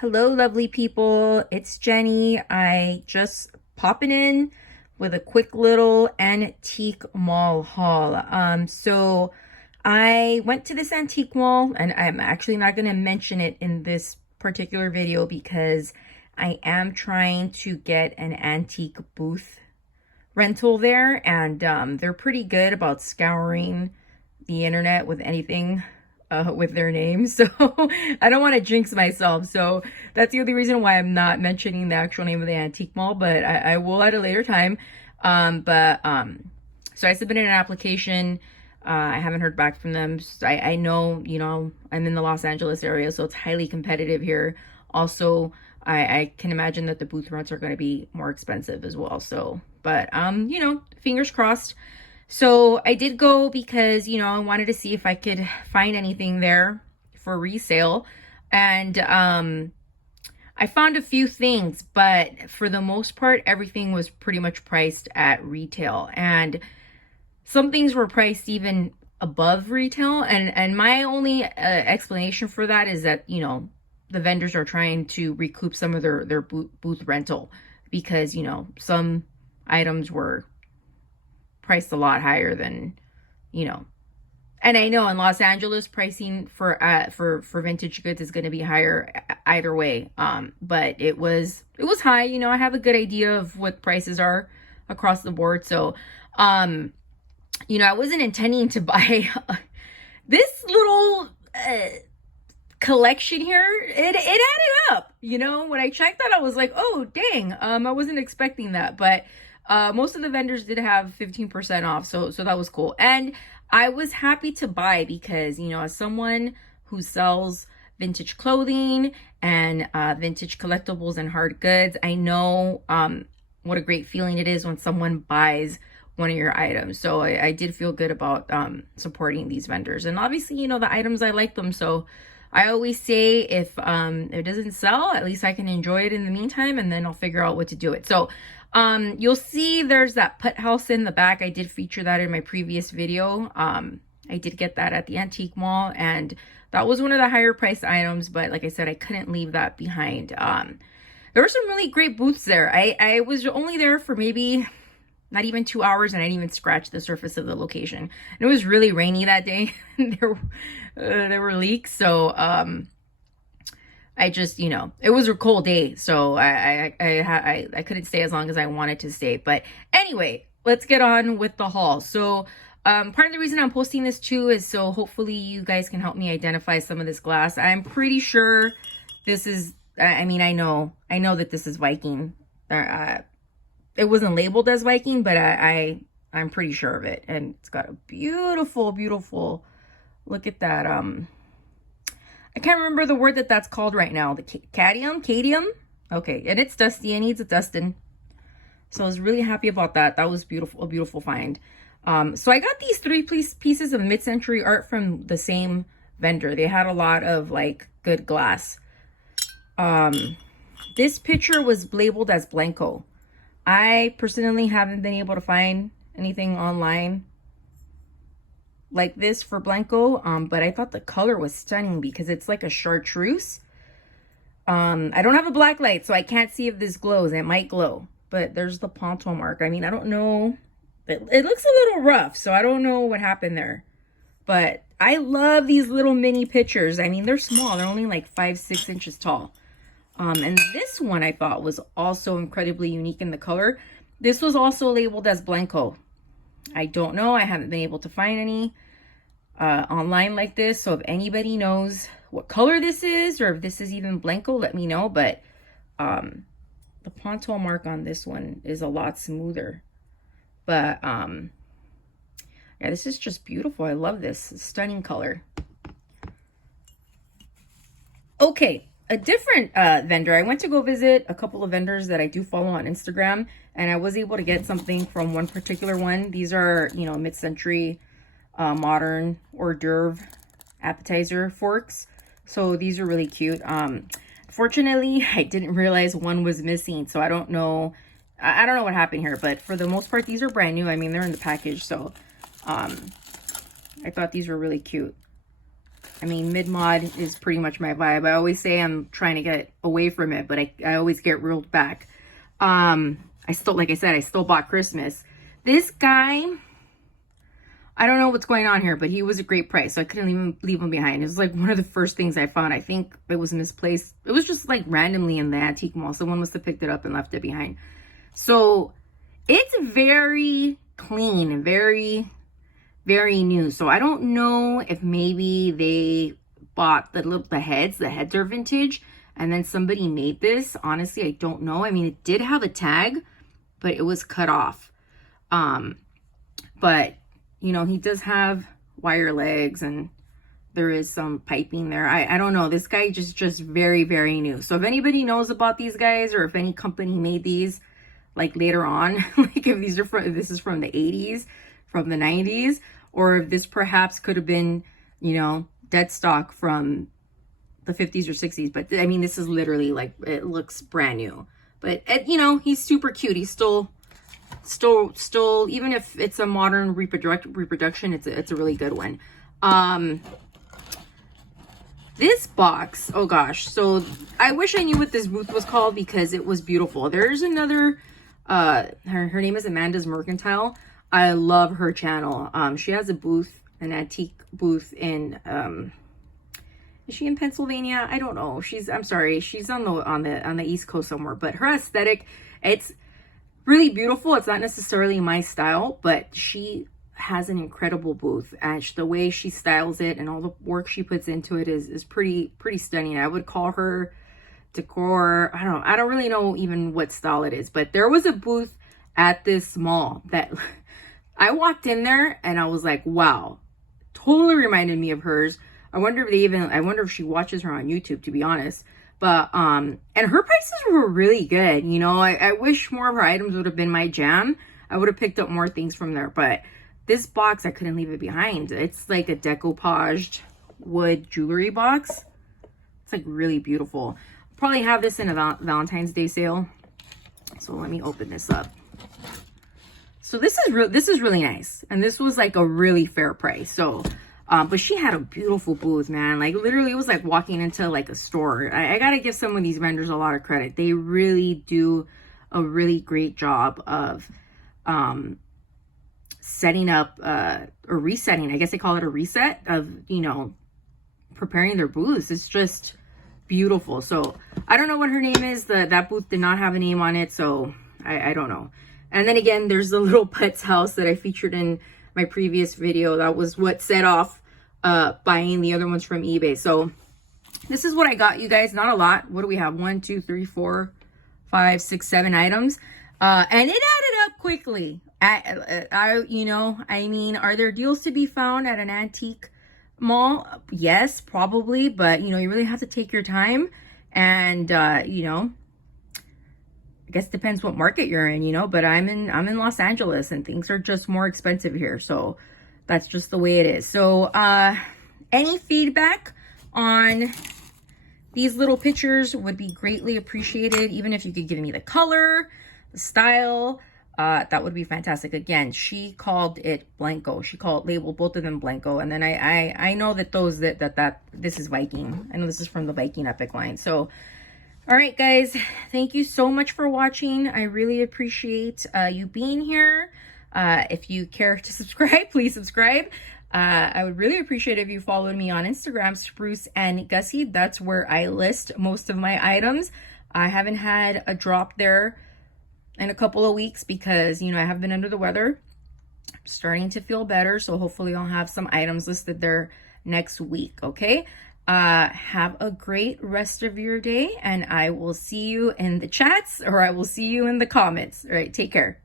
Hello, lovely people. It's Jenny. I just popping in with a quick little antique mall haul. So I went to this antique mall, and I'm actually not going to mention it in this particular video because I am trying to get an antique booth rental there, and they're pretty good about scouring the internet with anything with their names. So I don't want to jinx myself. So that's the only reason why I'm not mentioning the actual name of the antique mall, but I will at a later time. So I submitted an application. I haven't heard back from them. So I know, I'm in the Los Angeles area, so it's highly competitive here. Also, I can imagine that the booth rents are going to be more expensive as well. So, but, fingers crossed. So I did go because, I wanted to see if I could find anything there for resale. And I found a few things, but for the most part, everything was pretty much priced at retail. And some things were priced even above retail. And my only explanation for that is that, the vendors are trying to recoup some of their booth rental because, some items were priced a lot higher than, and I know in Los Angeles pricing for vintage goods is going to be higher either way. But it was high. I have a good idea of what prices are across the board. So, I wasn't intending to buy this little collection here. It added up. When I checked that, I was like, oh dang, I wasn't expecting that. But most of the vendors did have 15% off, so that was cool. And I was happy to buy because, as someone who sells vintage clothing and vintage collectibles and hard goods, I know what a great feeling it is when someone buys one of your items. So I did feel good about supporting these vendors. And obviously, the items, I like them. So I always say if it doesn't sell, at least I can enjoy it in the meantime, and then I'll figure out what to do it. So you'll see there's that put house in the back. I did feature that in my previous video. I did get that at the antique mall, and that was one of the higher priced items, but like I said, I couldn't leave that behind. There were some really great booths there. I was only there for maybe not even 2 hours, and I didn't even scratch the surface of the location. And it was really rainy that day. There were leaks, so I just, it was a cold day, so I couldn't stay as long as I wanted to stay. But anyway, let's get on with the haul. So part of the reason I'm posting this too is so hopefully you guys can help me identify some of this glass. I'm pretty sure this is, I know that this is Viking. It wasn't labeled as Viking, but I'm pretty sure of it. And it's got a beautiful, beautiful, look at that. I can't remember the word that's called right now. The cadmium. Okay, and it's dusty. It needs a dusting. So I was really happy about that. That was beautiful, a beautiful find. So I got these three pieces of mid-century art from the same vendor. They had a lot of like good glass. This picture was labeled as Blanco. I personally haven't been able to find anything online like this for Blanco, but I thought the color was stunning because it's like a chartreuse. I don't have a black light, so I can't see if this glows. It might glow, but there's the ponto mark. I don't know. It looks a little rough, so I don't know what happened there. But I love these little mini pictures. They're small. They're only like 5-6 inches tall. And this one I thought was also incredibly unique in the color. This was also labeled as Blanco. I don't know. I haven't been able to find any online like this. So if anybody knows what color this is or if this is even Blanco, let me know. But the ponto mark on this one is a lot smoother. But yeah, this is just beautiful. I love this. Stunning color. Okay. A different vendor. I went to go visit a couple of vendors that I do follow on Instagram, and I was able to get something from one particular one. These are, mid-century modern hors d'oeuvre appetizer forks. So these are really cute. Fortunately, I didn't realize one was missing, so I don't know. I don't know what happened here, but for the most part, these are brand new. They're in the package, so I thought these were really cute. I mean, mid-mod is pretty much my vibe. I always say I'm trying to get away from it, but I always get reeled back. I still, like I said, I still bought Christmas. This guy, I don't know what's going on here, but he was a great price, so I couldn't even leave him behind. It was like one of the first things I found. I think it was misplaced. It was just like randomly in the antique mall. Someone must have picked it up and left it behind. So it's very clean and very, very new. So I don't know if maybe they bought the heads. The heads are vintage, and then somebody made this. Honestly, I don't know. I mean, it did have a tag, but it was cut off. But you know, he does have wire legs and there is some piping there. I don't know. This guy just very, very new. So if anybody knows about these guys, or if any company made these like later on, like if these are if this is from the 80s, from the 90s, or if this perhaps could have been, you know, dead stock from the 50s or 60s. But I mean, this is literally like, it looks brand new. But you know, he's super cute. He's still, even if it's a modern reproduction, it's a really good one. This box, oh gosh, so I wish I knew what this booth was called because it was beautiful. There's another, her name is Amanda's Mercantile. I love her channel. She has a booth, an antique booth in, is she in Pennsylvania? I don't know. I'm sorry, she's on the East Coast somewhere, but her aesthetic, it's really beautiful. It's not necessarily my style, but she has an incredible booth, and the way she styles it and all the work she puts into it is pretty stunning. I would call her decor. I don't really know even what style it is, but there was a booth at this mall that I walked in there and I was like, wow, totally reminded me of hers. I wonder if she watches her on YouTube, to be honest. But, and her prices were really good. You know, I wish more of her items would have been my jam. I would have picked up more things from there. But this box, I couldn't leave it behind. It's like a decoupaged wood jewelry box. It's like really beautiful. Probably have this in a Valentine's Day sale. So let me open this up. So this is really nice. And this was like a really fair price. So, but she had a beautiful booth, man. Like literally it was like walking into like a store. I gotta give some of these vendors a lot of credit. They really do a really great job of setting up or resetting. I guess they call it a reset of, you know, preparing their booths. It's just beautiful. So I don't know what her name is. That booth did not have a name on it, so I don't know. And then again, there's the little pets house that I featured in my previous video. That was what set off buying the other ones from eBay. So this is what I got, you guys. Not a lot. What do we have? 1, 2, 3, 4, 5, 6, 7 items. And it added up quickly. You know, I mean, are there deals to be found at an antique mall? Yes, probably. But, you know, you really have to take your time. And, you know, I guess it depends what market you're in, you know, but I'm in Los Angeles and things are just more expensive here. So that's just the way it is. So, any feedback on these little pictures would be greatly appreciated. Even if you could give me the color, the style, that would be fantastic. Again, she called it Blanco. She labeled both of them Blanco. And then I know that this is Viking. I know this is from the Viking Epic line. So, all right, guys, thank you so much for watching. I really appreciate you being here. If you care to subscribe, please subscribe. I would really appreciate if you followed me on Instagram, Spruce and Gussie. That's where I list most of my items. I haven't had a drop there in a couple of weeks because, you know, I have been under the weather. I'm starting to feel better, so hopefully I'll have some items listed there next week, okay? Have a great rest of your day, and I will see you in the chats, or I will see you in the comments. All right, take care.